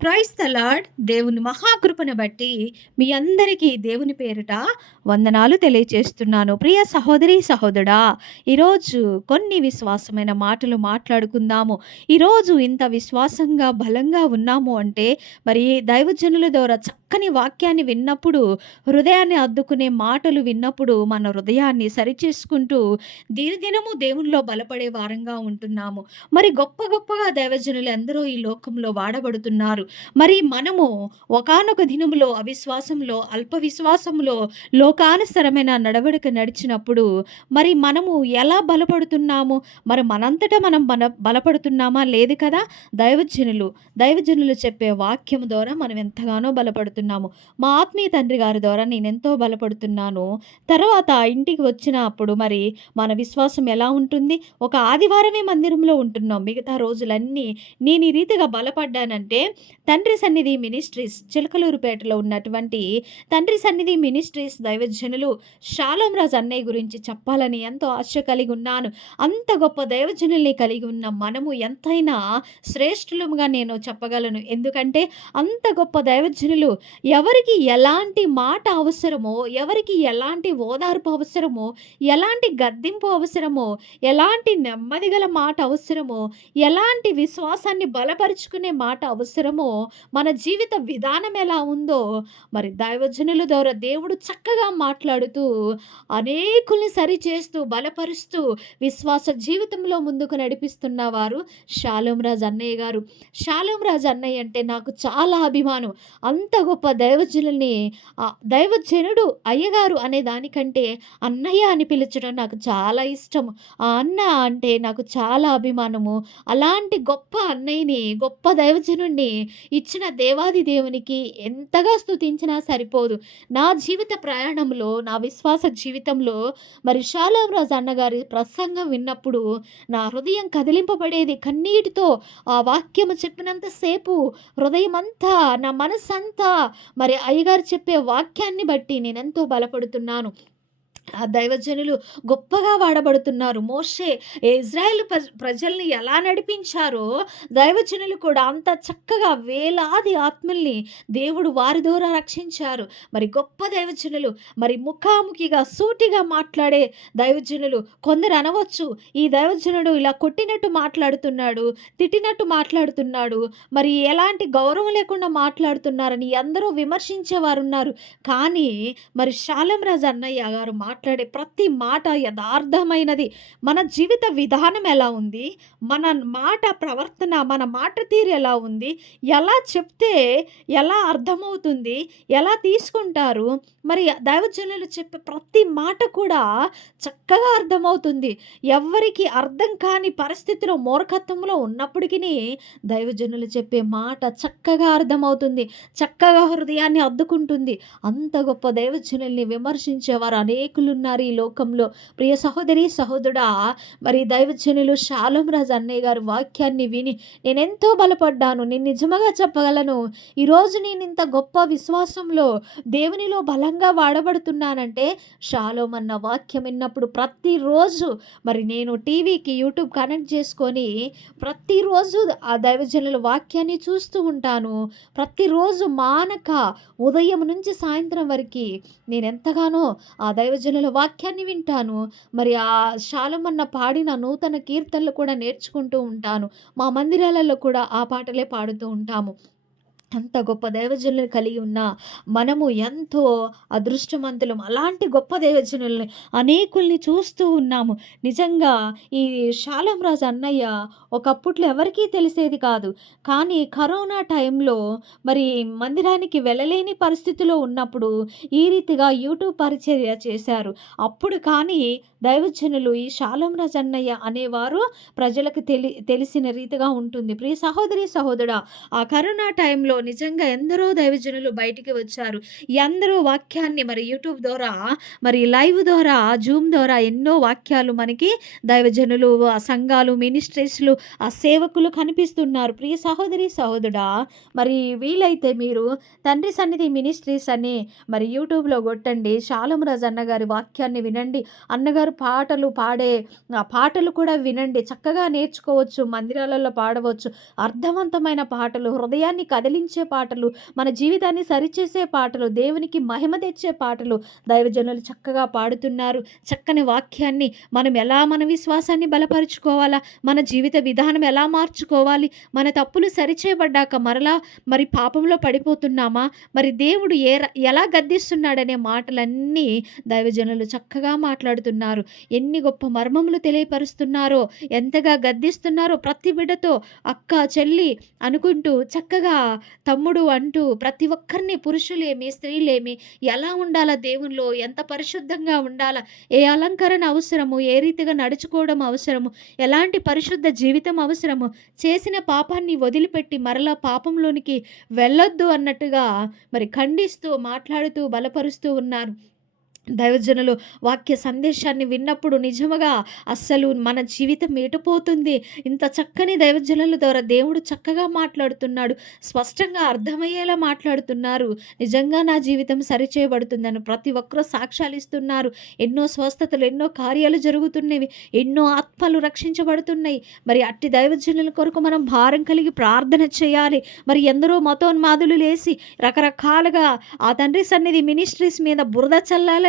Price the lord. దేవుని మహాకృపను బట్టి మీ అందరికీ దేవుని పేరిట వందనాలు తెలియచేస్తున్నాను. ప్రియ సహోదరి సహోదరా ఈరోజు కొన్ని విశ్వాసమైన మాటలు మాట్లాడుకుందాము. ఈరోజు ఇంత విశ్వాసంగా బలంగా ఉన్నాము అంటే మరి దైవజనుల ద్వారా చక్కని వాక్యాన్ని విన్నప్పుడు హృదయాన్ని అద్దుకునే మాటలు విన్నప్పుడు మన హృదయాన్ని సరిచేసుకుంటూ దీనిదినము దేవునిలో బలపడే వారంగా ఉంటున్నాము. మరి గొప్ప గొప్పగా దైవజనులు ఎందరో ఈ లోకంలో వాడబడుతున్నారు. మరి మనము ఒకానొక దినములో అవిశ్వాసంలో అల్ప విశ్వాసంలో లోకానుసరమైన నడవడిక నడిచినప్పుడు మరి మనము ఎలా బలపడుతున్నాము? మరి మనంతటా మనం బల బలపడుతున్నామా? లేదు కదా? దైవజనులు దైవజనులు చెప్పే వాక్యం ద్వారా మనం ఎంతగానో బలపడుతున్నాము. మా ఆత్మీయ తండ్రి గారి ద్వారా నేను ఎంతో బలపడుతున్నాను. తర్వాత ఇంటికి వచ్చినప్పుడు మరి మన విశ్వాసం ఎలా ఉంటుంది? ఒక ఆదివారమే మందిరంలో ఉంటున్నాం. మిగతా రోజులన్నీ నేను ఈ రీతిగా బలపడ్డానంటే తండ్రి సన్నిధి మినిస్ట్రీస్ చిలకలూరుపేటలో ఉన్నటువంటి తండ్రి సన్నిధి మినిస్ట్రీస్ దైవజనులు షాలోం రాజు అన్నయ్య గురించి చెప్పాలని ఎంతో ఆశ కలిగి ఉన్నాను. అంత గొప్ప దైవజనుల్ని కలిగి ఉన్న మనము ఎంతైనా శ్రేష్ఠులముగా నేను చెప్పగలను. ఎందుకంటే అంత గొప్ప దైవజనులు ఎవరికి ఎలాంటి మాట అవసరమో ఎవరికి ఎలాంటి ఓదార్పు అవసరమో ఎలాంటి గద్దింపు అవసరమో ఎలాంటి నెమ్మది గల మాట అవసరమో ఎలాంటి విశ్వాసాన్ని బలపరుచుకునే మాట అవసరమో మన జీవిత విధానం ఎలా ఉందో మరి దైవజనుల ద్వారా దేవుడు చక్కగా మాట్లాడుతూ అనేకుల్ని సరిచేస్తూ బలపరుస్తూ విశ్వాస జీవితంలో ముందుకు నడిపిస్తున్న వారు షాలోం అన్నయ్య గారు. షాలోం అన్నయ్య అంటే నాకు చాలా అభిమానం. అంత గొప్ప దైవజనుల్ని దైవజనుడు అయ్యగారు అనే దానికంటే అన్నయ్య అని పిలిచడం నాకు చాలా ఇష్టం. ఆ అన్న అంటే నాకు చాలా అభిమానము. అలాంటి గొప్ప అన్నయ్యని గొప్ప దైవజనుడిని ఇచ్చిన దేవాది దేవునికి ఎంతగా స్థుతించినా సరిపోదు. నా జీవిత ప్రయాణంలో నా విశ్వాస జీవితంలో మరి షాలవరాజ్ రాజు అన్నగారి ప్రసంగం విన్నప్పుడు నా హృదయం కదిలింపబడేది కన్నీటితో ఆ వాక్యము చెప్పినంతసేపు హృదయం అంతా నా మనసంతా మరి అయ్యగారు చెప్పే వాక్యాన్ని బట్టి నేనెంతో బలపడుతున్నాను. ఆ దైవజనులు గొప్పగా వాడబడుతున్నారు. మోషే ఇజ్రాయెల్ ప్రజ ప్రజల్ని ఎలా నడిపించారో దైవజనులు కూడా అంత చక్కగా వేలాది ఆత్మల్ని దేవుడు వారి ద్వారా రక్షించారు. మరి గొప్ప దైవజనులు మరి ముఖాముఖిగా సూటిగా మాట్లాడే దైవజనులు కొందరు అనవచ్చు. ఈ దైవజనుడు ఇలా కొట్టినట్టు మాట్లాడుతున్నాడు తిట్టినట్టు మాట్లాడుతున్నాడు. మరి ఎలాంటి గౌరవం లేకుండా మాట్లాడుతున్నారని ఎందరో విమర్శించేవారున్నారు. కానీ మరి శాలం రాజు అన్నయ్య గారు మాట్లాడే ప్రతి మాట యథార్థమైనది. మన జీవిత విధానం ఎలా ఉంది? మన మాట ప్రవర్తన మన మాట తీరు ఎలా ఉంది? ఎలా చెప్తే ఎలా అర్థమవుతుంది? ఎలా తీసుకుంటారు? మరి దైవజనులు చెప్పే ప్రతి మాట కూడా చక్కగా అర్థమవుతుంది. ఎవరికి అర్థం కాని పరిస్థితిలో మూర్ఖత్వంలో ఉన్నప్పటికీ దైవజనులు చెప్పే మాట చక్కగా అర్థమవుతుంది. చక్కగా హృదయాన్ని అద్దుకుంటుంది. అంత గొప్ప దైవజనుల్ని విమర్శించేవారు అనేకులు ఉన్నారు ఈ లోకంలో. ప్రియ సహోదరి సహోదరుడా మరి దైవజనులు శాలం రాజు అన్నయ్య గారు వాక్యాన్ని విని నేను ఎంతో బలపడ్డాను. నేను నిజముగా చెప్పగలను ఈరోజు నేను ఇంత గొప్ప విశ్వాసంలో దేవునిలో బలంగా వాడబడుతున్నానంటే షాలోం అన్న వాక్యం విన్నప్పుడు ప్రతిరోజు మరి నేను టీవీకి యూట్యూబ్ కనెక్ట్ చేసుకొని ప్రతిరోజు ఆ దైవజనుల వాక్యాన్ని చూస్తూ ఉంటాను. ప్రతిరోజు మానక ఉదయం నుంచి సాయంత్రం వరకు నేను ఎంతగానో ఆ దైవజనుల వాక్యాన్ని వింటాను. మరి ఆ శాలమన్న పాడిన నూతన కీర్తనలు కూడా నేర్చుకుంటూ ఉంటాను. మా మందిరాలలో కూడా ఆ పాటలే పాడుతూ ఉంటాము. అంత గొప్ప దైవజనులను కలిగి ఉన్న మనము ఎంతో అదృష్టవంతులం. అలాంటి గొప్ప దైవజనుల్ని అనేకుల్ని చూస్తూ ఉన్నాము. నిజంగా ఈ శాలం రాజు అన్నయ్య ఒకప్పట్లో ఎవరికీ తెలిసేది కాదు. కానీ కరోనా టైంలో మరి మందిరానికి వెళ్ళలేని పరిస్థితిలో ఉన్నప్పుడు ఈ రీతిగా యూట్యూబ్ పరిచర్య చేశారు. అప్పుడు కానీ దైవజనులు ఈ శాలం రాజు అన్నయ్య అనేవారు ప్రజలకు తెలి తెలిసిన రీతిగా ఉంటుంది. ప్రియ సహోదరి సహోదరా ఆ కరోనా టైంలో నిజంగా ఎందరో దైవజనులు బయటికి వచ్చారు. ఎందరో వాక్యాన్ని మరి యూట్యూబ్ ద్వారా మరి లైవ్ ద్వారా జూమ్ ద్వారా ఎన్నో వాక్యాలు మనకి దైవజనులు ఆ సంఘాలు మినిస్ట్రీస్లు ఆ సేవకులు కనిపిస్తున్నారు. ప్రియ సహోదరి సహోదరుడా మరి వీలైతే మీరు తండ్రి సన్నిధి మినిస్ట్రీస్ అని మరి యూట్యూబ్లో కొట్టండి. శాలమరాజ్ అన్నగారి వాక్యాన్ని వినండి. అన్నగారు పాటలు పాడే ఆ పాటలు కూడా వినండి. చక్కగా నేర్చుకోవచ్చు మందిరాలలో పాడవచ్చు. అర్థవంతమైన పాటలు హృదయాన్ని కదిలించే ఆనందించే పాటలు మన జీవితాన్ని సరిచేసే పాటలు దేవునికి మహిమ తెచ్చే పాటలు దైవజనులు చక్కగా పాడుతున్నారు. చక్కని వాక్యాన్ని మనం ఎలా మన విశ్వాసాన్ని బలపరుచుకోవాలా? మన జీవిత విధానం ఎలా మార్చుకోవాలి? మన తప్పులు సరిచేయబడ్డాక మరలా మరి పాపంలో పడిపోతున్నామా? మరి దేవుడు ఏ ఎలా గద్దిస్తున్నాడనే మాటలన్నీ దైవజనులు చక్కగా మాట్లాడుతున్నారు. ఎన్ని గొప్ప మర్మములు తెలియపరుస్తున్నారో ఎంతగా గద్దిస్తున్నారో ప్రతి బిడ్డతో అక్క చెల్లి అనుకుంటూ చక్కగా తమ్ముడు అంటూ ప్రతి ఒక్కరిని పురుషులేమి స్త్రీలేమి ఎలా ఉండాలా దేవునిలో? ఎంత పరిశుద్ధంగా ఉండాలా? ఏ అలంకరణ అవసరము? ఏ రీతిగా నడుచుకోవడం అవసరము? ఎలాంటి పరిశుద్ధ జీవితం అవసరము? చేసిన పాపాన్ని వదిలిపెట్టి మరలా పాపంలోనికి వెళ్ళొద్దు అన్నట్టుగా మరి ఖండిస్తూ మాట్లాడుతూ బలపరుస్తూ ఉన్నారు. దైవజనులు వాక్య సందేశాన్ని విన్నప్పుడు నిజముగా అస్సలు మన జీవితం ఏటుపోతుంది. ఇంత చక్కని దైవజనుల ద్వారా దేవుడు చక్కగా మాట్లాడుతున్నాడు. స్పష్టంగా అర్థమయ్యేలా మాట్లాడుతున్నారు. నిజంగా నా జీవితం సరిచేయబడుతుందని ప్రతి ఒక్కరూ సాక్ష్యాలు ఇస్తున్నారు. ఎన్నో స్వస్థతలు ఎన్నో కార్యాలు జరుగుతున్నవి. ఎన్నో ఆత్మలు రక్షించబడుతున్నాయి. మరి అట్టి దైవజనుల కొరకు మనం భారం కలిగి ప్రార్థన చేయాలి. మరి ఎందరో మతోన్మాదులు లేసి రకరకాలుగా ఆ తండ్రి సన్నిధి మినిస్ట్రీస్ మీద బురద చల్లాలని